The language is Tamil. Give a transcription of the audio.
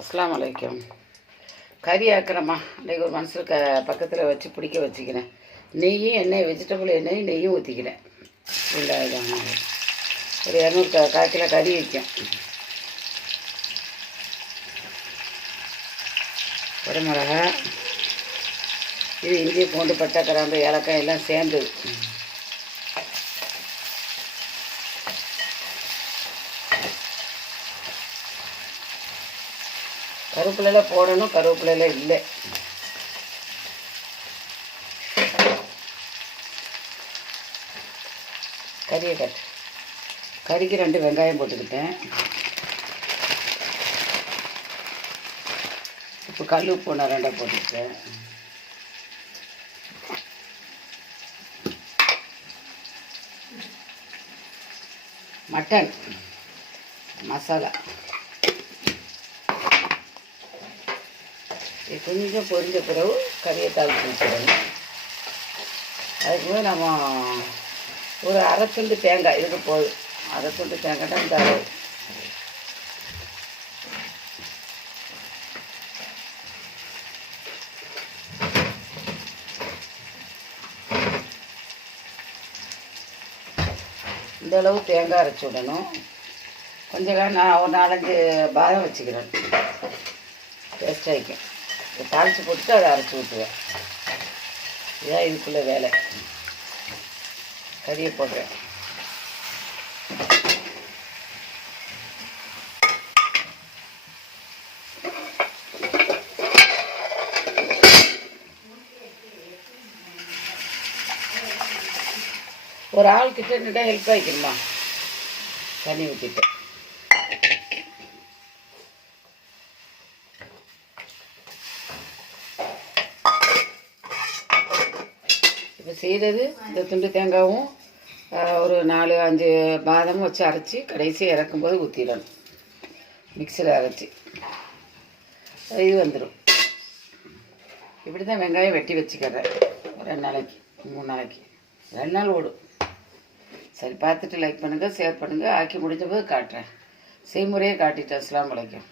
அஸ்ஸலாமு அலைக்கும். கறி ஆக்கிறேம்மா. இன்றைக்கி ஒரு மனசில் பக்கத்தில் வச்சு பிடிக்க வச்சுக்கிறேன். நெய்யும் எண்ணெய், வெஜிடபிள் எண்ணெயும் நெய்யும் ஊற்றிக்கிறேன். இல்லை ஒரு 200 கால் கிலோ கறி வைக்கும். மிளகா, இது இஞ்சி பூண்டு பட்டை கிராம்பு ஏலக்காய் எல்லாம் சேர்ந்து கருவேப்பிலையில் போடணும். கருவேப்பிலையில் இல்லை. கறிக்கு 2 வெங்காயம் போட்டுக்கிட்டேன். இப்போ கல் உப்பு 2 போட்டுக்கிட்டேன். மட்டன் மசாலா கொஞ்சம் பொரிஞ்ச பிறகு கறியை தாளித்து வச்சிடணும். அதுக்கு போது நம்ம ஒரு அரை துண்டு தேங்காய், இதுக்கு போதும். அரை துண்டு தேங்காய் தான் இந்த அளவு. இந்த அளவு தேங்காய் அரைச்சி விடணும். கொஞ்சம் நான் ஒரு 4-5 பாதம் வச்சுக்கிறேன். டேஸ்ட்டாக வைக்கும். தாளித்து போட்டு அதை அரைச்சி விட்டுவேன். இதான் இதுக்குள்ளே வேலை. கறியை போடுறேன். ஒரு ஆள் கிட்ட நின்று ஹெல்ப் ஆகிக்கணுமா? தண்ணி ஊற்றிட்டு இப்போ செய்கிறது இந்த துண்டு தேங்காயும் ஒரு 4-5 பாதமும் வச்சு அரைச்சி கடைசியாக இறக்கும்போது ஊற்றிடணும். மிக்சியில் அரைச்சி இது வந்துடும். இப்படி தான் வெங்காயம் வெட்டி வச்சுக்கிறேன். 2 நாளைக்கு 3 நாளைக்கு 2 நாள் ஓடும். சரி, பார்த்துட்டு லைக் பண்ணுங்கள், ஷேர் பண்ணுங்கள். ஆக்கி முடிஞ்ச போது காட்டுறேன். செய்முறையை காட்டிட்டேன். அஸ்ஸலாமு அலைக்கும்.